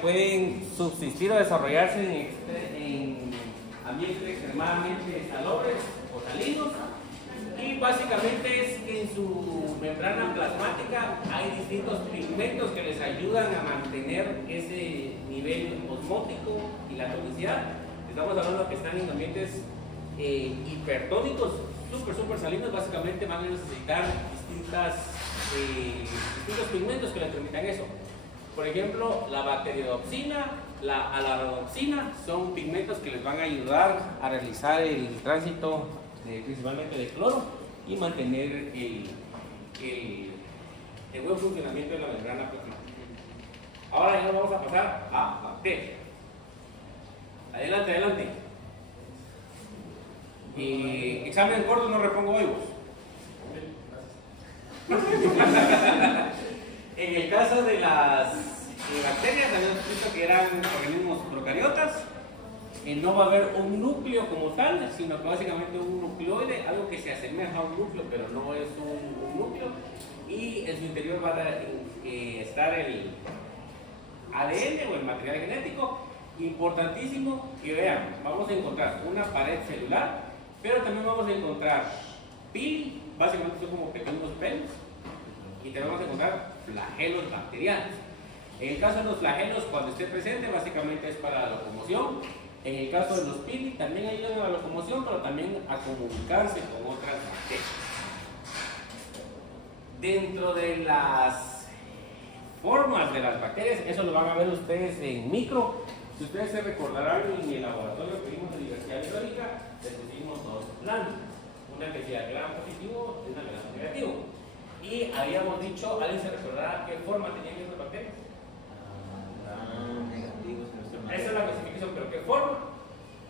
pueden subsistir o desarrollarse en ambientes extremadamente salobres o salinos, y básicamente es que en su membrana plasmática hay distintos pigmentos que les ayudan a mantener ese nivel osmótico y la tonicidad. Estamos hablando de que están en ambientes hipertónicos, súper salinos. Básicamente van a necesitar distintos pigmentos que les permitan eso. Por ejemplo, la bacteridopsina, la alarodoxina son pigmentos que les van a ayudar a realizar el tránsito principalmente de cloro y mantener el buen funcionamiento de la membrana plasmática. Ahora ya nos vamos a pasar a bacterias. Adelante. Examen corto, no repongo huevos. En el caso de las bacterias, habíamos visto que eran organismos procariotas. No va a haber un núcleo como tal, sino que básicamente un nucleoide, algo que se asemeja a un núcleo, pero no es un núcleo. Y en su interior va a estar el ADN o el material genético. Importantísimo que vean, vamos a encontrar una pared celular, pero también vamos a encontrar pili, básicamente son como pequeños pelos, y también vamos a encontrar flagelos bacterianos. En el caso de los flagelos, cuando esté presente, básicamente es para la locomoción. En el caso de los pili, también ayudan a la locomoción, pero también a comunicarse con otras bacterias. Dentro de las formas de las bacterias, eso lo van a ver ustedes en micro. Si ustedes se recordarán, en el laboratorio que vimos de diversidad biológica, les pusimos dos planos, una que decía gram positivo y una gram negativo. Y habíamos dicho, ¿alguien se recordará qué forma tenían esas bacterias? Esa es la clasificación, pero ¿qué forma?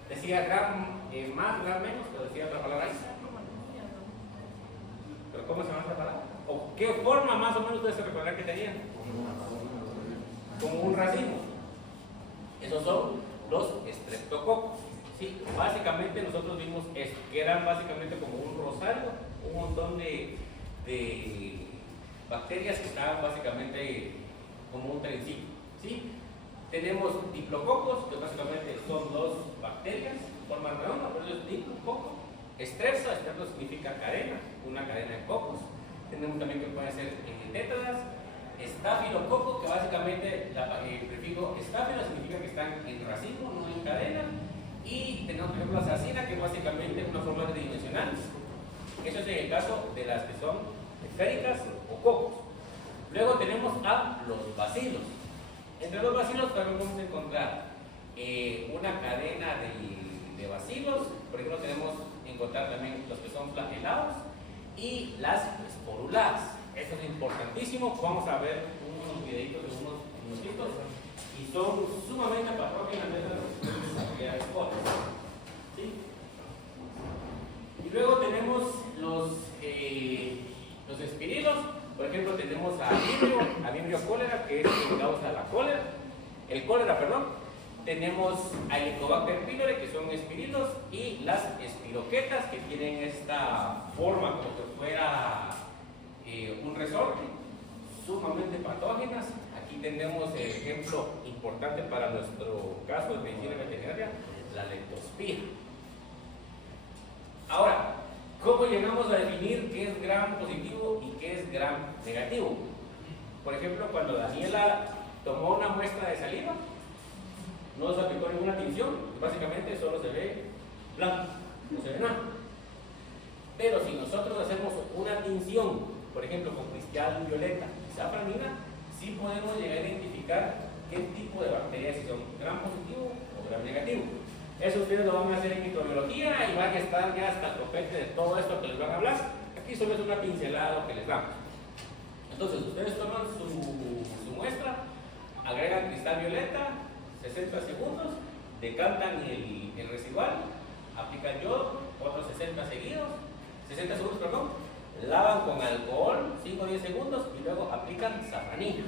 Decía gram más, gram menos, pero decía otra palabra ahí. ¿Pero cómo se llama esa palabra? ¿O qué forma más o menos ustedes se recordarán que tenían? Como un racimo. Esos son los estreptococos. Sí, básicamente nosotros vimos esto, que eran básicamente como un rosario, un montón de bacterias que estaban básicamente como un trencito. ¿Sí? Tenemos diplococos, que básicamente son dos bacterias, forman redonda, por eso es diplococo. Estrepsa, estrepto significa cadena, una cadena de cocos. Tenemos también que pueden ser tétradas. Estafilococo, que básicamente el prefijo estáfilo significa que están en racimo, no en cadena. Y tenemos por ejemplo la sarcina, que básicamente es una forma tridimensional. Eso es en el caso de las que son esféricas o cocos. Luego tenemos a los bacilos. Entre los bacilos también vamos a encontrar una cadena de bacilos. Por ejemplo, tenemos encontrar también los que son flagelados y las esporuladas. Esto es importantísimo. Vamos a ver unos videitos de unos minutitos y son sumamente patógenas de las actividades esporas. ¿Sí? Y luego tenemos los espirilos. Por ejemplo, tenemos a Vibrio cólera, que es el que causa el cólera. Tenemos a Helicobacter pylori, que son espirilos, y las espiroquetas, que tienen esta forma como que fuera un resorte, sumamente patógenas. Aquí tenemos el ejemplo importante para nuestro caso de medicina veterinaria, la leptospira. Ahora, ¿cómo llegamos a definir qué es gram positivo y qué es gram negativo? Por ejemplo, cuando Daniela tomó una muestra de saliva, no se aplicó ninguna tinción, básicamente solo se ve blanco, no se ve nada. Pero si nosotros hacemos una tinción, por ejemplo con cristal violeta y safranina, sí podemos llegar a identificar qué tipo de bacterias, si son gram positivo o gram negativo. Eso ustedes lo van a hacer en microbiología y van a estar ya hasta el copete de todo esto que les van a hablar. Aquí solo es una pincelada que les damos. Entonces, ustedes toman su muestra, agregan cristal violeta, 60 segundos, decantan el residual, aplican yodo, otros 60 segundos, lavan con alcohol, 5 o 10 segundos y luego aplican safranina.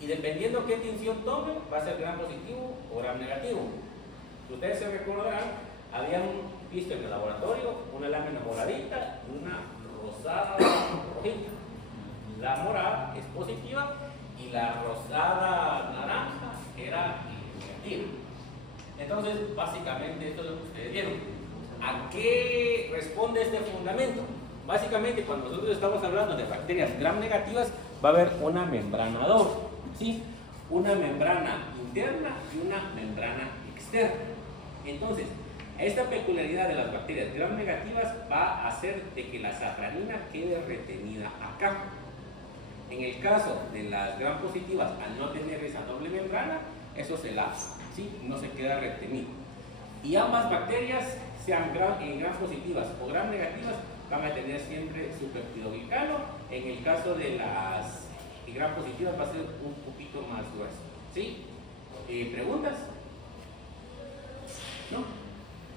Y dependiendo qué tinción tomen, va a ser gram positivo o gram negativo. Ustedes se recordarán, habían visto en el laboratorio una lámina moradita y una rosada rojita. La morada es positiva y la rosada naranja positiva. Entonces, básicamente esto es lo que ustedes vieron. ¿A qué responde este fundamento? Básicamente, cuando nosotros estamos hablando de bacterias gram negativas, va a haber una membrana doble, ¿sí? Una membrana interna y una membrana externa. Entonces, esta peculiaridad de las bacterias gram negativas va a hacer de que la safranina quede retenida acá. En el caso de las gram positivas, al no tener esa doble membrana, eso se lava, ¿sí? No se queda retenido. Y ambas bacterias, sean gram positivas o gram negativas, van a tener siempre su peptidoglicano. En el caso de las gram positivas va a ser un poquito más grueso, ¿sí? ¿Preguntas? ¿No?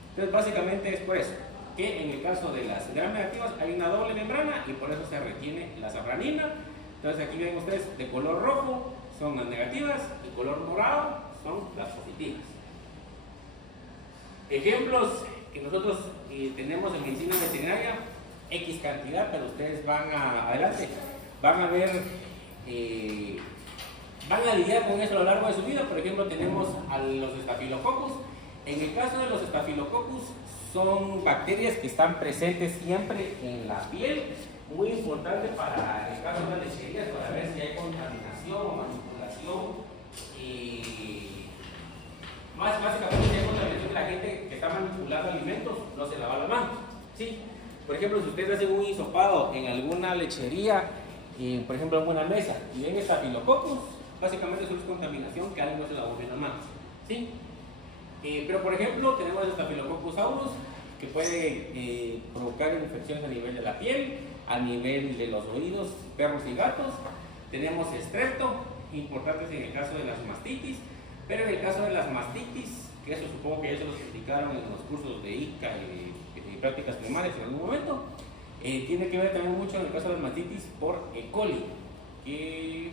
Entonces básicamente es por eso, que en el caso de las gram negativas hay una doble membrana y por eso se retiene la safranina. Entonces aquí ven ustedes, de color rojo son las negativas y color morado son las positivas. Ejemplos que nosotros tenemos en medicina veterinaria, X cantidad, pero ustedes van adelante, van a ver, van a lidiar con eso a lo largo de su vida. Por ejemplo, tenemos a los estafilococcus. En el caso de los estafilococcus, son bacterias que están presentes siempre en la piel, muy importante para el caso de las lecherías, para ver si hay contaminación o manipulación. Más básicamente, si hay contaminación de la gente que está manipulando alimentos, no se lava la mano, ¿sí? Por ejemplo, si ustedes hacen un hisopado en alguna lechería, por ejemplo en una mesa, y ven estafilococcus, básicamente eso es contaminación que alguien no se lavó bien las manos, ¿sí? Pero por ejemplo, tenemos el Staphylococcus aureus, que puede provocar infecciones a nivel de la piel, a nivel de los oídos, perros y gatos. Tenemos estrepto, importantes en el caso de las mastitis, pero en el caso de las mastitis, que eso supongo que ya se los explicaron en los cursos de ICA y prácticas primarias en algún momento, tiene que ver también mucho en el caso de las mastitis por E. coli, que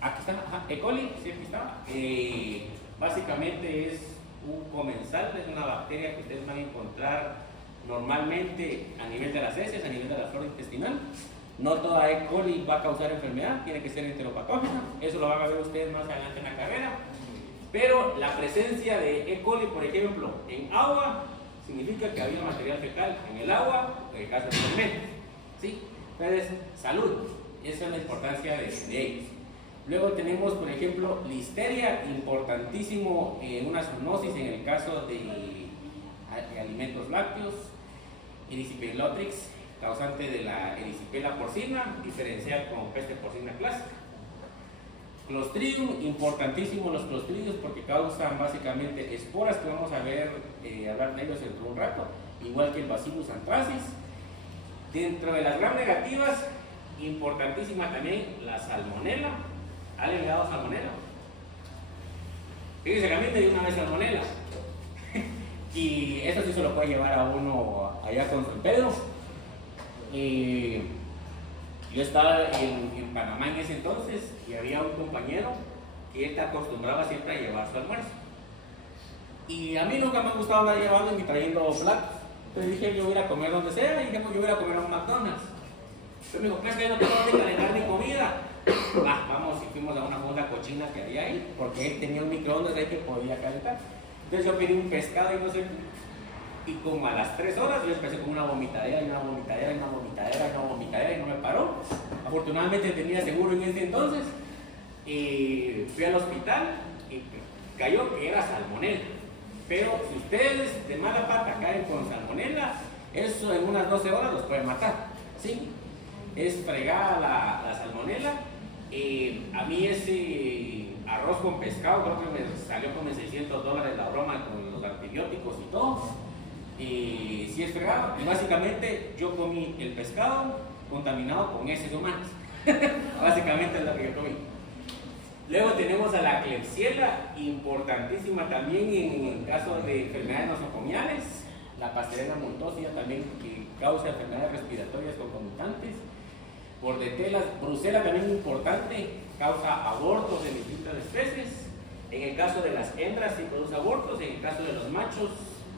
aquí está, E. coli, sí, aquí está. Básicamente es un comensal, es una bacteria que ustedes van a encontrar normalmente a nivel de las heces, a nivel de la flora intestinal. No toda E. coli va a causar enfermedad, tiene que ser enteropatógena, eso lo van a ver ustedes más adelante en la carrera. Pero la presencia de E. coli, por ejemplo, en agua, significa que había material fecal en el agua, en el caso de alimentos, ¿sí? Entonces, salud, esa es la importancia de ellos. Luego tenemos, por ejemplo, listeria, importantísimo en una zoonosis en el caso de alimentos lácteos. Erysipelotrix, causante de la erisipela porcina, diferencial con peste porcina clásica. Clostridium, importantísimo los clostridios porque causan básicamente esporas que vamos a ver, hablar de ellos dentro de un rato, igual que el Bacillus anthracis. Dentro de las gram negativas, importantísima también la salmonela. ¿Alguien le ha dado salmonela? Fíjense que a mí me dio una vez salmonela. Y eso sí se lo puede llevar a uno allá con San Pedro. Yo estaba en Panamá en ese entonces y había un compañero que él acostumbraba siempre a llevar su almuerzo. Y a mí nunca me ha gustado andar llevando ni trayendo platos. Entonces dije, yo voy a ir a comer donde sea, y dije, pues yo voy a ir a comer a un McDonald's. Entonces me dijo, ¿crees que yo no tengo que calentar mi comida? Vamos, y fuimos a una fonda cochina que había ahí, porque él tenía un microondas ahí que podía calentar. Entonces yo pedí un pescado y no sé, y como a las 3 horas yo empecé con una vomitadera y una vomitadera y una vomitadera y una vomitadera y no me paró. Afortunadamente tenía seguro en ese entonces, y fui al hospital y cayó que era salmonela. Pero si ustedes de mala pata caen con salmonela, eso en unas 12 horas los puede matar, ¿sí? Es fregada la salmonela. A mí ese arroz con pescado creo que me salió como en $600 la broma con los antibióticos y todo. Sí es fregado. Y básicamente yo comí el pescado contaminado con heces humanas. Básicamente es lo que yo comí. Luego tenemos a la Klebsiella, importantísima también en caso de enfermedades nosocomiales. La Pastorella montosia también, que causa enfermedades respiratorias concomitantes. Bordetella, Brucela también importante, causa abortos de distintas especies. En el caso de las hembras sí produce abortos, en el caso de los machos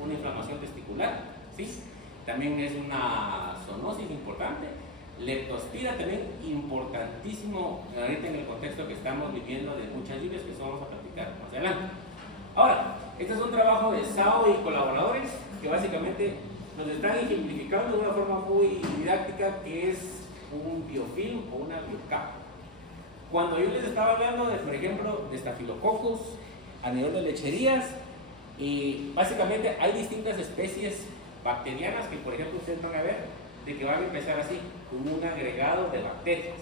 una inflamación testicular, ¿sí? También es una zoonosis importante. Leptospira también, importantísimo ahorita en el contexto que estamos viviendo de muchas lluvias, que eso vamos a platicar más adelante. Ahora, este es un trabajo de SAO y colaboradores que básicamente nos están ejemplificando de una forma muy didáctica que es un biofilm o una biocapa. Cuando yo les estaba hablando de, por ejemplo, de estafilococos a nivel de lecherías, básicamente hay distintas especies bacterianas que, por ejemplo, ustedes van a ver de que van a empezar así, con un agregado de bacterias.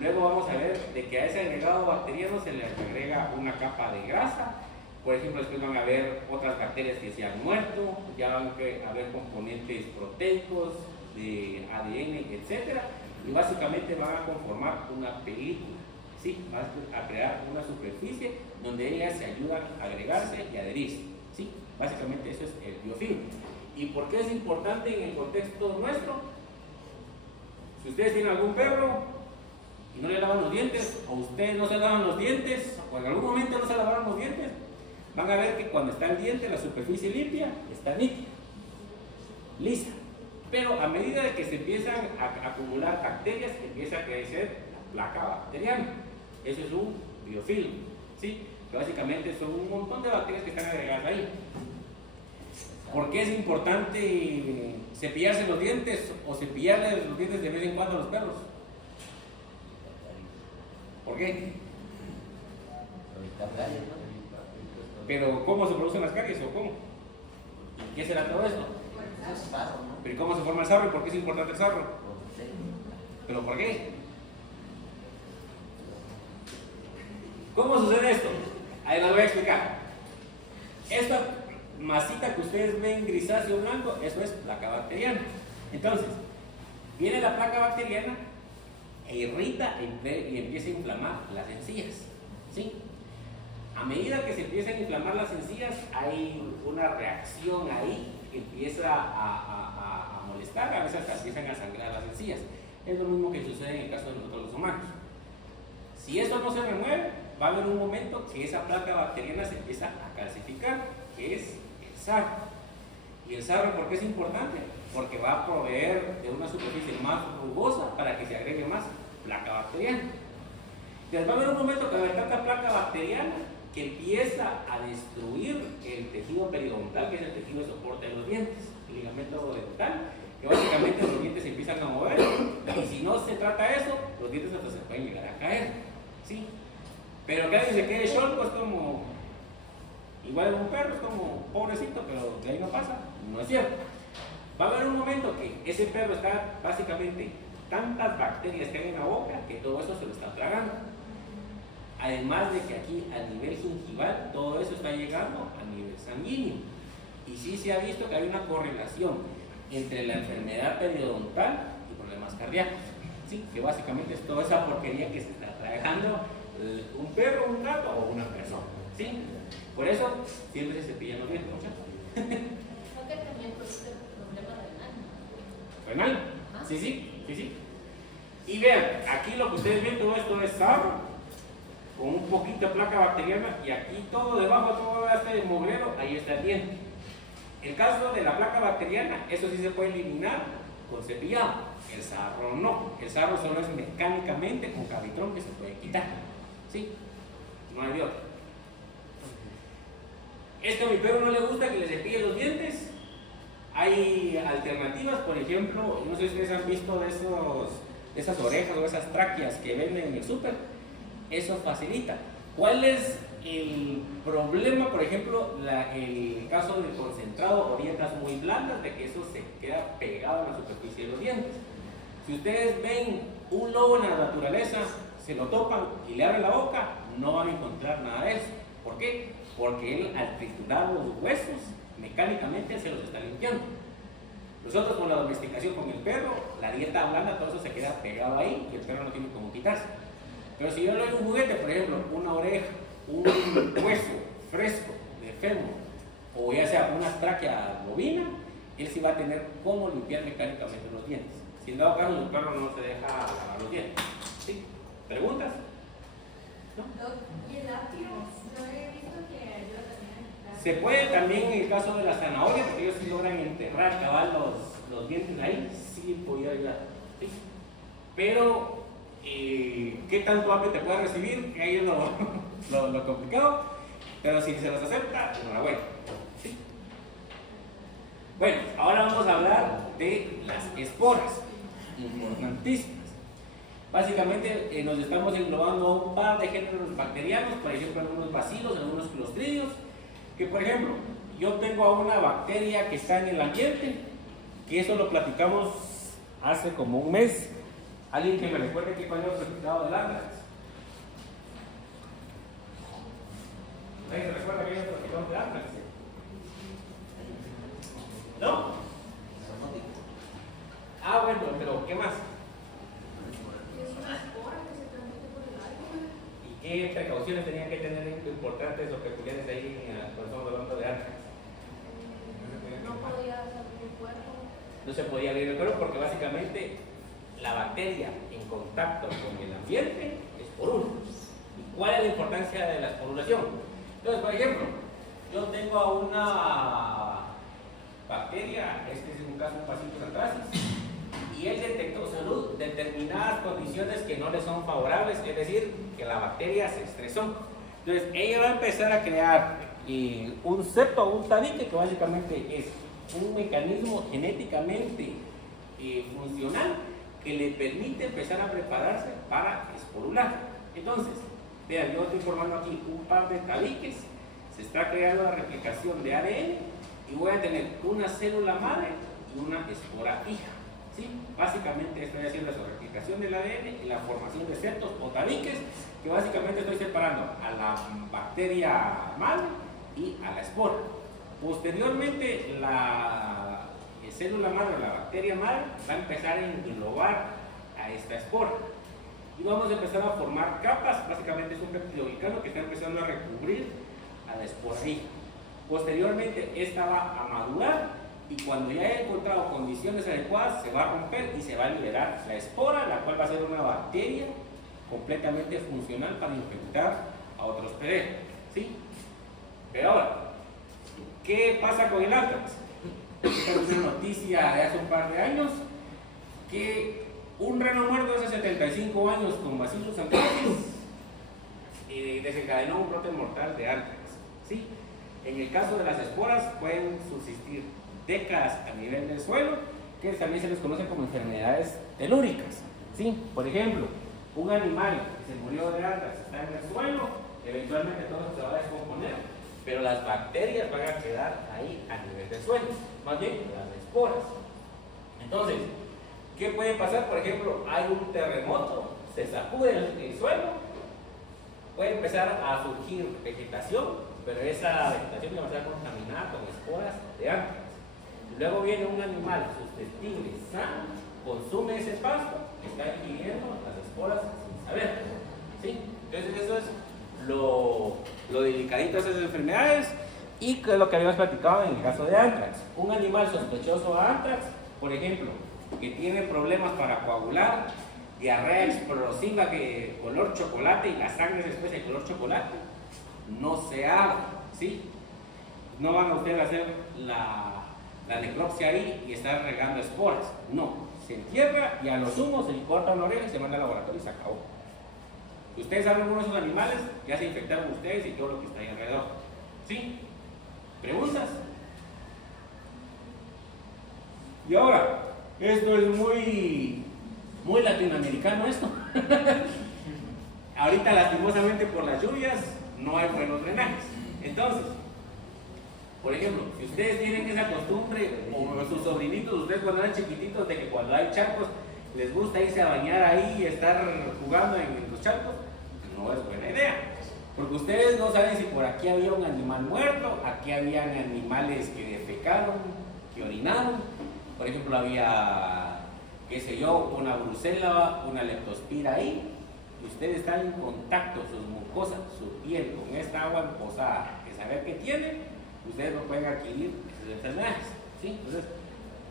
Luego vamos a ver de que a ese agregado bacteriano se le agrega una capa de grasa. Por ejemplo, después van a ver otras bacterias que se han muerto, ya van a haber componentes proteicos, de ADN, etc. Y básicamente van a conformar una película, ¿sí? Van a crear una superficie donde ellas se ayudan a agregarse y adherirse, ¿sí? Básicamente eso es el biofilm. ¿Y por qué es importante en el contexto nuestro? Si ustedes tienen algún perro y no le lavan los dientes, o ustedes no se lavan los dientes, o en algún momento no se lavaron los dientes, van a ver que cuando está el diente, la superficie limpia, está nítida, lisa. Pero a medida de que se empiezan a acumular bacterias, empieza a crecer la placa bacteriana. Eso es un biofilm, ¿sí? Que básicamente son un montón de bacterias que están agregadas ahí. ¿Por qué es importante cepillarse los dientes o cepillarle los dientes de vez en cuando a los perros? ¿Por qué? Pero ¿cómo se producen las caries o cómo? ¿Qué será todo esto? ¿Pero cómo se forma el sarro y por qué es importante el sarro? ¿Pero por qué? ¿Cómo sucede esto? Ahí lo voy a explicar. Esta masita que ustedes ven grisáceo blanco, eso es placa bacteriana. Entonces, viene la placa bacteriana e irrita y empieza a inflamar las encías, ¿sí? A medida que se empiezan a inflamar las encías, hay una reacción ahí que empieza a molestar, a veces hasta empiezan a sangrar las encías. Es lo mismo que sucede en el caso de nosotros los humanos. Si esto no se remueve, va a haber un momento que esa placa bacteriana se empieza a calcificar, que es el sarro. ¿Y el sarro por qué es importante? Porque va a proveer de una superficie más rugosa para que se agregue más placa bacteriana. Entonces va a haber un momento que va a haber tanta placa bacteriana que empieza a destruir el tejido periodontal, que es el tejido de soporte de los dientes, el ligamento dental, que básicamente los dientes se empiezan a mover, y si no se trata eso, los dientes hasta se pueden llegar a caer, ¿sí? Pero que alguien se quede short, pues como igual un perro, es como pobrecito, pero de ahí no pasa, no es cierto. Va a haber un momento que ese perro está básicamente tantas bacterias que hay en la boca que todo eso se lo está tragando. Además de que aquí a nivel gingival todo eso está llegando a nivel sanguíneo. Y sí se ha visto que hay una correlación entre la enfermedad periodontal y problemas cardíacos, ¿sí? Que básicamente es toda esa porquería que se está tragando un perro, un gato o una persona, ¿sí? Por eso siempre se cepillan los dientes, ¿no? Creo que también produce problemas renal. ¿Renal? Sí. Y vean, aquí lo que ustedes ven, todo esto es sarro con un poquito de placa bacteriana, y aquí todo debajo, todo este moglero, ahí está el diente. El caso de la placa bacteriana, eso sí se puede eliminar con cepillado. El sarro no. El sarro solo es mecánicamente con cavitrón que se puede quitar, ¿sí? No hay de otro. Esto a mi perro no le gusta que le cepille los dientes. Hay alternativas, por ejemplo, no sé si ustedes han visto de esas orejas o esas tráqueas que venden en el súper. Eso facilita. ¿Cuál es el problema? Por ejemplo, el caso del concentrado o dietas muy blandas, de que eso se queda pegado a la superficie de los dientes. Si ustedes ven un lobo en la naturaleza, se lo topan y le abren la boca, no van a encontrar nada de eso. ¿Por qué? Porque él, al triturar los huesos, mecánicamente se los está limpiando. Nosotros con la domesticación con el perro, la dieta blanda, todo eso se queda pegado ahí y el perro no tiene cómo quitarse. Pero si yo le doy un juguete, por ejemplo, una oreja, un hueso fresco de fémur, o ya sea una tráquea bovina, él sí va a tener cómo limpiar mecánicamente los dientes. Si en dado caso el perro no se deja lavar los dientes. ¿Sí? ¿Preguntas? ¿No? ¿Y el apio? No he visto que ayuda también. Se puede también en el caso de la zanahoria, porque ellos sí logran enterrar cabal los dientes ahí, sí podría ayudar. ¿Sí? pero ¿qué tanto hambre te puede recibir? Que ahí es lo complicado, pero si se los acepta, enhorabuena. ¿Sí? Bueno, ahora vamos a hablar de las esporas, importantísimas. Básicamente nos estamos englobando a un par de géneros bacterianos, por ejemplo algunos bacilos, algunos clostridios, que por ejemplo, yo tengo a una bacteria que está en el ambiente, que eso lo platicamos hace como un mes. ¿Alguien que me recuerde que cuando hemos platicado del antrax? ¿Alguien se recuerda que habíamos platicado del antrax? ¿No? Ah, bueno, pero ¿qué más? Es una espora que se transmite por el aire. ¿Y qué precauciones tenían que tener importantes o peculiares ahí cuando estamos hablando de antrax? No podía salir el cuerpo. No se podía abrir el cuerpo porque básicamente la bacteria en contacto con el ambiente esporula. ¿Y cuál es la importancia de la esporulación? Entonces, por ejemplo, yo tengo a una bacteria, este es un caso un Bacillus anthracis, y él detectó determinadas condiciones que no le son favorables, es decir, que la bacteria se estresó. Entonces, ella va a empezar a crear un septo o un tabique, que básicamente es un mecanismo genéticamente funcional que le permite empezar a prepararse para esporular. Entonces, vean, yo estoy formando aquí un par de tabiques, se está creando la replicación de ADN y voy a tener una célula madre y una espora hija. ¿Sí? Básicamente estoy haciendo esa replicación del ADN y la formación de septos o tabiques, que básicamente estoy separando a la bacteria madre y a la espora. Posteriormente, la célula madre, la bacteria madre, va a empezar a englobar a esta espora. Y vamos a empezar a formar capas, básicamente es un peptidoglicano que está empezando a recubrir a la espora hija. Posteriormente, esta va a madurar y cuando ya haya encontrado condiciones adecuadas, se va a romper y se va a liberar la espora, la cual va a ser una bacteria completamente funcional para infectar a otros hospederos. ¿Sí? Pero ahora, ¿qué pasa con el antrax? Esta es una noticia de hace un par de años, que un reno muerto de hace 75 años con Bacillus anthracis desencadenó un brote mortal de antrax. ¿Sí? En el caso de las esporas pueden subsistir décadas a nivel del suelo, que también se les conoce como enfermedades telúricas. ¿Sí? Por ejemplo, un animal que se murió de antrax está en el suelo, eventualmente todo se va a descomponer, pero las bacterias van a quedar ahí a nivel del suelo, más bien las esporas. Entonces, ¿qué puede pasar? Por ejemplo, hay un terremoto, se sacude el suelo, puede empezar a surgir vegetación, pero esa vegetación va a estar contaminada con esporas de antrax. Luego viene un animal susceptible, sano, consume ese pasto, está ingiriendo las esporas sin saber. ¿Sí? Entonces eso es lo delicadito de esas enfermedades y que es lo que habíamos platicado en el caso de antrax. Un animal sospechoso a antrax, por ejemplo, que tiene problemas para coagular, diarrea explosiva que color chocolate y la sangre después de color chocolate, no se haga, ¿sí? No van a ustedes a hacer la necropsia ahí y estar regando esporas, no, se entierra y a lo sumo se le corta una oreja y se manda al laboratorio y se acabó. Ustedes saben algunos de esos animales, ya se infectaron ustedes y todo lo que está ahí alrededor. ¿Sí? ¿Preguntas? Y ahora, esto es muy latinoamericano esto. Ahorita lastimosamente por las lluvias no hay buenos drenajes. Entonces, por ejemplo, si ustedes tienen esa costumbre, o sus sobrinitos, ustedes cuando eran chiquititos, de que cuando hay charcos les gusta irse a bañar ahí y estar jugando en los charcos, no es buena idea. Porque ustedes no saben si por aquí había un animal muerto, aquí habían animales que defecaron, que orinaron. Por ejemplo, había, qué sé yo, una brucela, una leptospira ahí, y ustedes están en contacto, sus mucosas, su piel, con esta agua emposada, que saber qué tiene, ustedes no pueden adquirir esas enfermedades. ¿Sí? Entonces,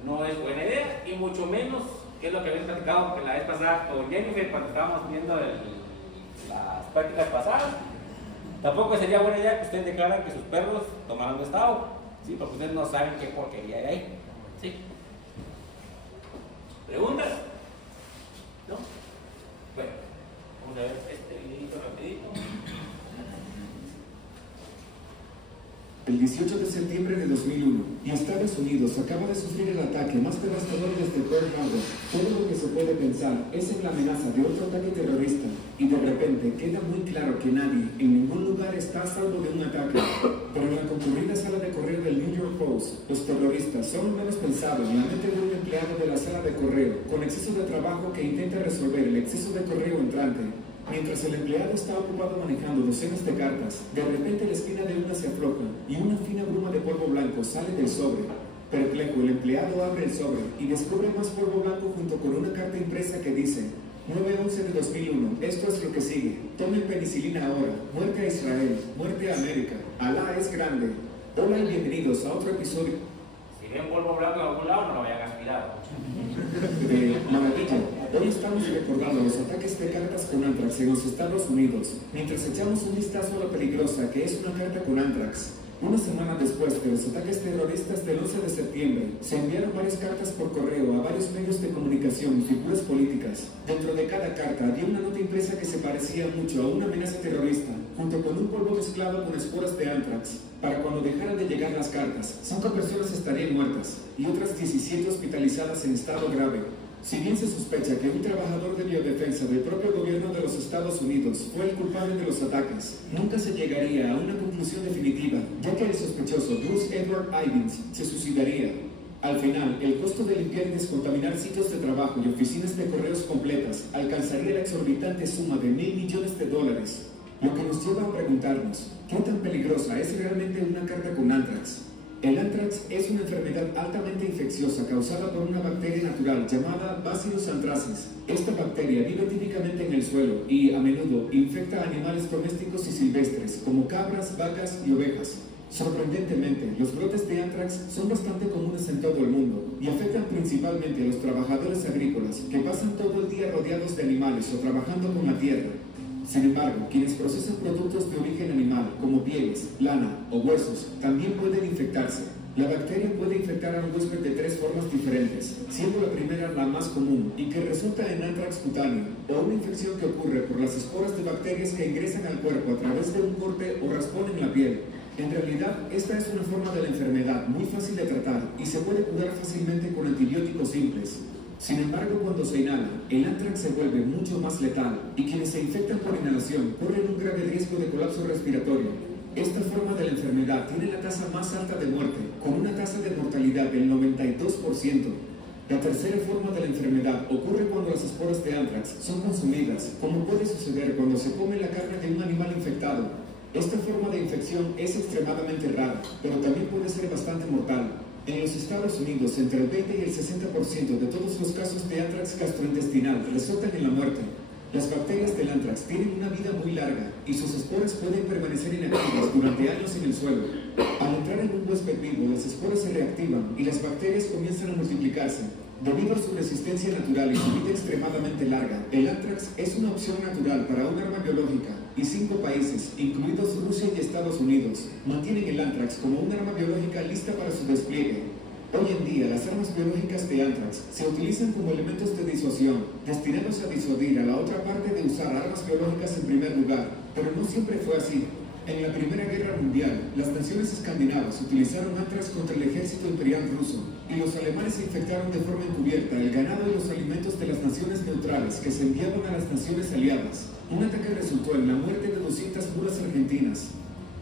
no es buena idea, y mucho menos, que es lo que habíamos platicado la vez pasada con Jennifer cuando estábamos viendo las prácticas pasadas. Tampoco sería buena idea que ustedes declaran que sus perros tomaron esta agua, ¿sí? Porque ustedes no saben qué porquería hay ahí. ¿Sí? ¿Preguntas? ¿No? Vamos a ver este videito rapidito. El 18 de septiembre de 2001, y Estados Unidos acaba de sufrir el ataque más devastador desde Pearl Harbor. Todo lo que se puede pensar es en la amenaza de otro ataque terrorista, y de repente queda muy claro que nadie, en ningún lugar, está a salvo de un ataque. Pero en la concurrida sala de correo del New York Post, los terroristas solo menos pensaban en la mente de un empleado de la sala de correo, con exceso de trabajo, que intenta resolver el exceso de correo entrante. Mientras el empleado está ocupado manejando docenas de cartas, de repente la esquina de una se afloja y una fina bruma de polvo blanco sale del sobre. Perplejo, el empleado abre el sobre y descubre más polvo blanco junto con una carta impresa que dice: 9/11 de 2001, esto es lo que sigue. Tomen penicilina ahora. Muerte a Israel, muerte a América. Alá es grande. Hola y bienvenidos a otro episodio. Si ven polvo blanco en algún lado, no lo vayan aspirado. De Maravilla. Hoy estamos recordando los ataques de cartas con Antrax en los Estados Unidos, mientras echamos un vistazo a lo peligrosa que es una carta con Antrax. Una semana después de los ataques terroristas del 11 de septiembre, se enviaron varias cartas por correo a varios medios de comunicación y figuras políticas. Dentro de cada carta había una nota impresa que se parecía mucho a una amenaza terrorista, junto con un polvo mezclado con esporas de Antrax. Para cuando dejaran de llegar las cartas, 5 personas estarían muertas y otras 17 hospitalizadas en estado grave. Si bien se sospecha que un trabajador de biodefensa del propio gobierno de los Estados Unidos fue el culpable de los ataques, nunca se llegaría a una conclusión definitiva, ya que el sospechoso Bruce Edward Ivins se suicidaría. Al final, el costo de limpiar y descontaminar sitios de trabajo y oficinas de correos completas alcanzaría la exorbitante suma de $1.000 millones. Lo que nos lleva a preguntarnos, ¿qué tan peligrosa es realmente una carta con Antrax? El Antrax es una enfermedad altamente infecciosa causada por una bacteria natural llamada Bacillus anthracis. Esta bacteria vive típicamente en el suelo y, a menudo, infecta a animales domésticos y silvestres, como cabras, vacas y ovejas. Sorprendentemente, los brotes de Antrax son bastante comunes en todo el mundo y afectan principalmente a los trabajadores agrícolas que pasan todo el día rodeados de animales o trabajando con la tierra. Sin embargo, quienes procesan productos de origen animal, como pieles, lana o huesos, también pueden infectarse. La bacteria puede infectar a un huésped de 3 formas diferentes, siendo la primera la más común y que resulta en antrax cutáneo, o una infección que ocurre por las esporas de bacterias que ingresan al cuerpo a través de un corte o raspón en la piel. En realidad, esta es una forma de la enfermedad muy fácil de tratar y se puede curar fácilmente con antibióticos simples. Sin embargo, cuando se inhala, el antrax se vuelve mucho más letal y quienes se infectan por inhalación corren un grave riesgo de colapso respiratorio. Esta forma de la enfermedad tiene la tasa más alta de muerte, con una tasa de mortalidad del 92%. La tercera forma de la enfermedad ocurre cuando las esporas de antrax son consumidas, como puede suceder cuando se come la carne de un animal infectado. Esta forma de infección es extremadamente rara, pero también puede ser bastante mortal. En los Estados Unidos, entre el 20 y el 60% de todos los casos de antrax gastrointestinal resultan en la muerte. Las bacterias del antrax tienen una vida muy larga y sus esporas pueden permanecer inactivas durante años en el suelo. Al entrar en un huésped vivo, las esporas se reactivan y las bacterias comienzan a multiplicarse. Debido a su resistencia natural y su vida extremadamente larga, el antrax es una opción natural para un arma biológica y 5 países, incluidos Rusia y Estados Unidos, mantienen el antrax como un arma biológica lista para su despliegue. Hoy en día, las armas biológicas de antrax se utilizan como elementos de disuasión, destinados a disuadir a la otra parte de usar armas biológicas en primer lugar, pero no siempre fue así. En la Primera Guerra Mundial, las naciones escandinavas utilizaron antrax contra el ejército imperial ruso, y los alemanes infectaron de forma encubierta el ganado y los alimentos de las naciones neutrales que se enviaban a las naciones aliadas. Un ataque resultó en la muerte de 200 mulas argentinas.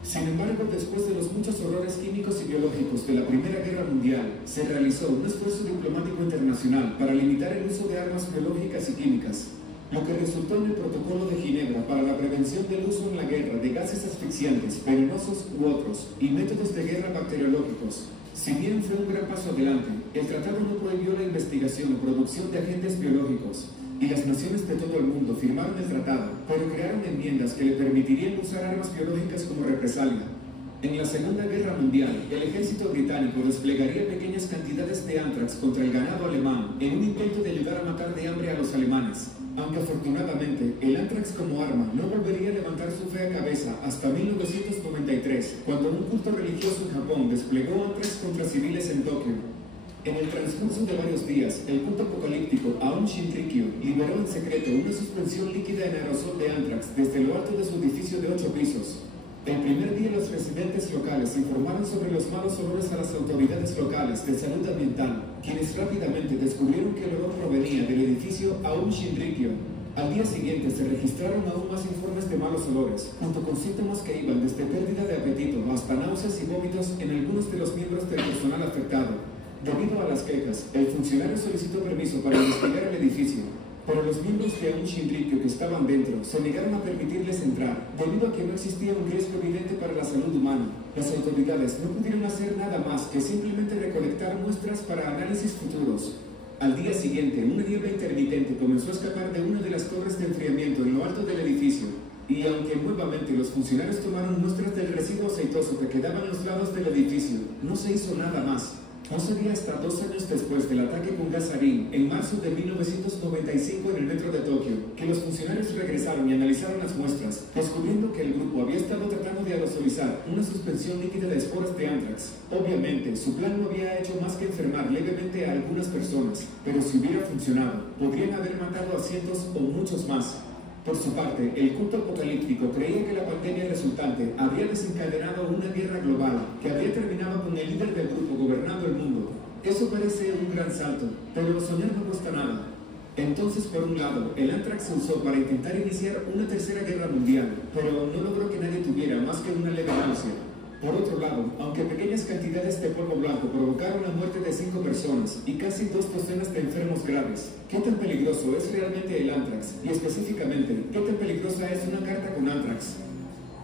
Sin embargo, después de los muchos horrores químicos y biológicos de la Primera Guerra Mundial, se realizó un esfuerzo diplomático internacional para limitar el uso de armas biológicas y químicas, lo que resultó en el Protocolo de Ginebra para la prevención del uso en la guerra de gases asfixiantes, venenosos u otros, y métodos de guerra bacteriológicos. Si bien fue un gran paso adelante, el tratado no prohibió la investigación o producción de agentes biológicos, y las naciones de todo el mundo firmaron el tratado, pero crearon enmiendas que le permitirían usar armas biológicas como represalia. En la Segunda Guerra Mundial, el ejército británico desplegaría pequeñas cantidades de antrax contra el ganado alemán en un intento de ayudar a matar de hambre a los alemanes. Aunque afortunadamente, el antrax como arma no volvería a levantar su fea cabeza hasta 1993, cuando un culto religioso en Japón desplegó antrax contra civiles en Tokio. En el transcurso de varios días, el culto apocalíptico Aum Shinrikyo liberó en secreto una suspensión líquida en aerosol de anthrax desde lo alto de su edificio de 8 pisos. El primer día los residentes locales informaron sobre los malos olores a las autoridades locales de salud ambiental, quienes rápidamente descubrieron que el olor provenía del edificio Aum Shinrikyo. Al día siguiente se registraron aún más informes de malos olores, junto con síntomas que iban desde pérdida de apetito hasta náuseas y vómitos en algunos de los miembros del personal afectado. Debido a las quejas, el funcionario solicitó permiso para investigar el edificio, pero los miembros de Aum Shinrikyo que estaban dentro se negaron a permitirles entrar, debido a que no existía un riesgo evidente para la salud humana. Las autoridades no pudieron hacer nada más que simplemente recolectar muestras para análisis futuros. Al día siguiente, una niebla intermitente comenzó a escapar de una de las torres de enfriamiento en lo alto del edificio, y aunque nuevamente los funcionarios tomaron muestras del residuo aceitoso que quedaba en los lados del edificio, no se hizo nada más. No sería hasta 2 años después del ataque con gas sarín, en marzo de 1995 en el metro de Tokio, que los funcionarios regresaron y analizaron las muestras, descubriendo que el grupo había estado tratando de aerosolizar una suspensión líquida de esporas de anthrax. Obviamente, su plan no había hecho más que enfermar levemente a algunas personas, pero si hubiera funcionado, podrían haber matado a cientos o muchos más. Por su parte, el culto apocalíptico creía que la pandemia resultante había desencadenado una guerra global que había terminado con el líder del grupo gobernando el mundo. Eso parece un gran salto, pero soñar no cuesta nada. Entonces, por un lado, el anthrax se usó para intentar iniciar una tercera guerra mundial, pero no logró que nadie tuviera más que una leve náusea. Por otro lado, aunque pequeñas cantidades de polvo blanco provocaron la muerte de 5 personas y casi 2 docenas de enfermos graves, ¿qué tan peligroso es realmente el anthrax? Y específicamente, ¿qué tan peligrosa es una carta con anthrax?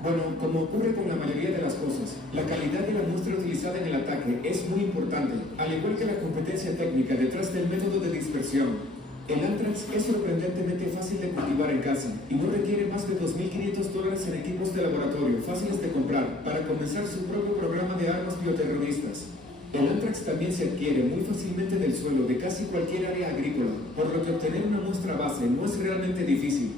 Bueno, como ocurre con la mayoría de las cosas, la calidad de la muestra utilizada en el ataque es muy importante, al igual que la competencia técnica detrás del método de dispersión. El anthrax es sorprendentemente fácil de cultivar en casa y no requiere más de $2.500 en equipos de laboratorio fáciles de comprar para comenzar su propio programa de armas bioterroristas. El anthrax también se adquiere muy fácilmente del suelo de casi cualquier área agrícola, por lo que obtener una muestra base no es realmente difícil.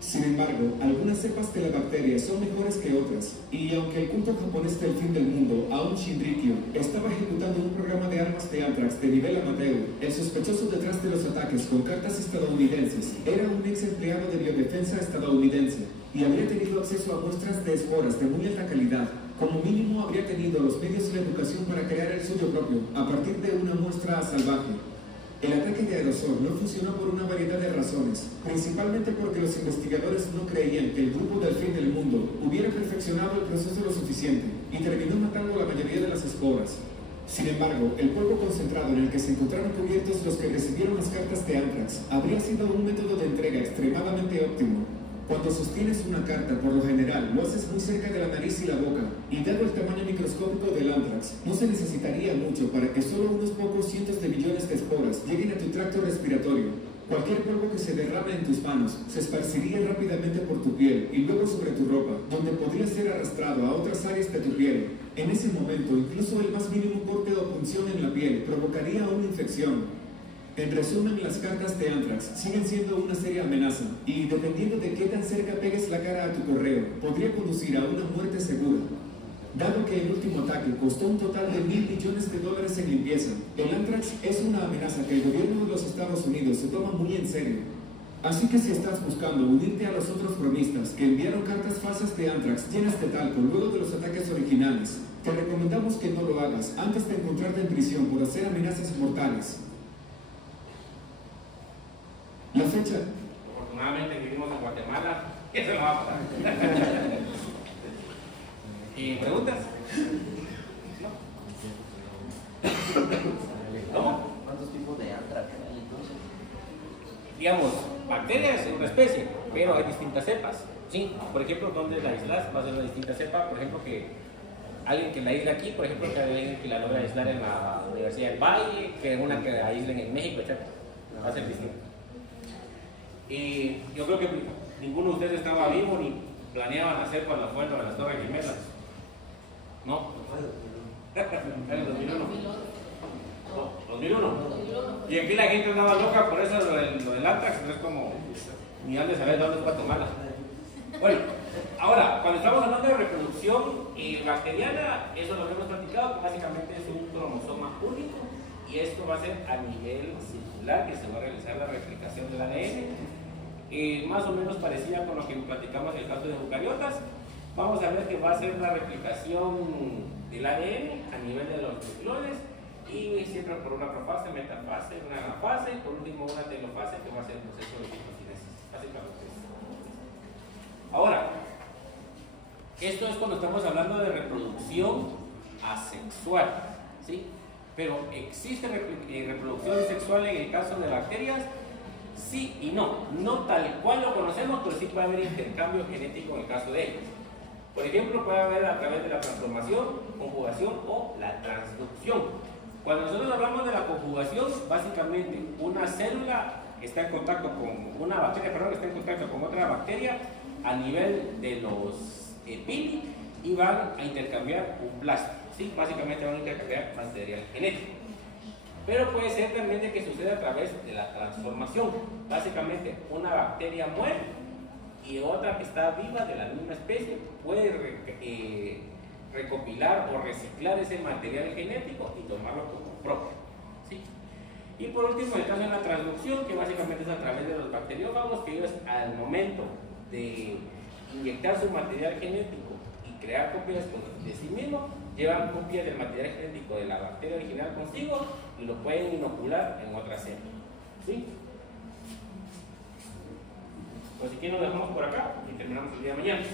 Sin embargo, algunas cepas de la bacteria son mejores que otras, y aunque el culto japonés del fin del mundo, Aum Shinrikyo, estaba ejecutando un programa de armas de anthrax de nivel amateur, el sospechoso detrás de los ataques con cartas estadounidenses era un ex empleado de biodefensa estadounidense, y habría tenido acceso a muestras de esporas de muy alta calidad. Como mínimo habría tenido los medios y la educación para crear el suyo propio, a partir de una muestra salvaje. El ataque de aerosol no funcionó por una variedad de razones, principalmente porque los investigadores no creían que el grupo del fin del mundo hubiera perfeccionado el proceso lo suficiente y terminó matando a la mayoría de las esporas. Sin embargo, el polvo concentrado en el que se encontraron cubiertos los que recibieron las cartas de anthrax habría sido un método de entrega extremadamente óptimo. Cuando sostienes una carta, por lo general, lo haces muy cerca de la nariz y la boca, y dado el tamaño microscópico del anthrax, no se necesitaría mucho para que solo unos pocos cientos de millones de esporas lleguen a tu tracto respiratorio. Cualquier polvo que se derrame en tus manos se esparciría rápidamente por tu piel y luego sobre tu ropa, donde podría ser arrastrado a otras áreas de tu piel. En ese momento, incluso el más mínimo corte o punción en la piel provocaría una infección. En resumen, las cartas de anthrax siguen siendo una seria amenaza y, dependiendo de qué tan cerca pegues la cara a tu correo, podría conducir a una muerte segura. Dado que el último ataque costó un total de $1.000 millones en limpieza, el anthrax es una amenaza que el gobierno de los Estados Unidos se toma muy en serio. Así que si estás buscando unirte a los otros bromistas que enviaron cartas falsas de anthrax llenas de talco luego de los ataques originales, te recomendamos que no lo hagas antes de encontrarte en prisión por hacer amenazas mortales. La fecha. Afortunadamente vivimos en Guatemala, eso no va a pasar. ¿Y preguntas? ¿No? ¿Cómo? ¿Cuántos tipos de anthrax hay entonces? Digamos, bacterias es una especie, pero hay distintas cepas. Sí, por ejemplo, donde la aislas va a ser una distinta cepa. Por ejemplo, que alguien que la aísla aquí, por ejemplo, que alguien que la logra aislar en la Universidad del Valle, que una que la aíslen en México, etc. Va a ser distinto. Y yo creo que ninguno de ustedes estaba vivo ni planeaban hacer cuando fue a las Torres Gemelas. ¿No? En el 2001. 2001. Y aquí la gente andaba loca por eso lo del anthrax, pero es como ni han de saber dónde es Guatemala. Bueno, ahora, cuando estamos hablando de reproducción bacteriana, eso lo hemos platicado, que básicamente es un cromosoma único y esto va a ser a nivel circular, que se va a realizar la replicación del ADN, más o menos parecida con lo que platicamos en el caso de eucariotas. Vamos a ver que va a ser la replicación del ADN a nivel de los nucleones, y siempre por una profase, metafase, una anafase, y por último una telofase, que va a ser el proceso de citocinesis. Básicamente. Ahora, esto es cuando estamos hablando de reproducción asexual, ¿sí? Pero ¿existe reproducción sexual en el caso de bacterias? Sí y no. No tal cual lo conocemos, pero sí puede haber intercambio genético en el caso de ellos. Por ejemplo, puede haber a través de la transformación, conjugación o la transducción. Cuando nosotros hablamos de la conjugación, básicamente una célula está en contacto con una bacteria, está en contacto con otra bacteria a nivel de los pili y van a intercambiar un plástico, ¿sí? Básicamente van a intercambiar material genético. Pero puede ser también de que suceda a través de la transformación. Básicamente una bacteria muere y otra que está viva de la misma especie puede recopilar o reciclar ese material genético y tomarlo como propio, ¿sí? Y por último, el caso de la transducción, que básicamente es a través de los bacteriófagos, que ellos al momento de inyectar su material genético y crear copias de sí mismo, llevan copias del material genético de la bacteria original consigo y lo pueden inocular en otra célula, ¿sí? Pues si quieren nos dejamos por acá y terminamos el día de mañana.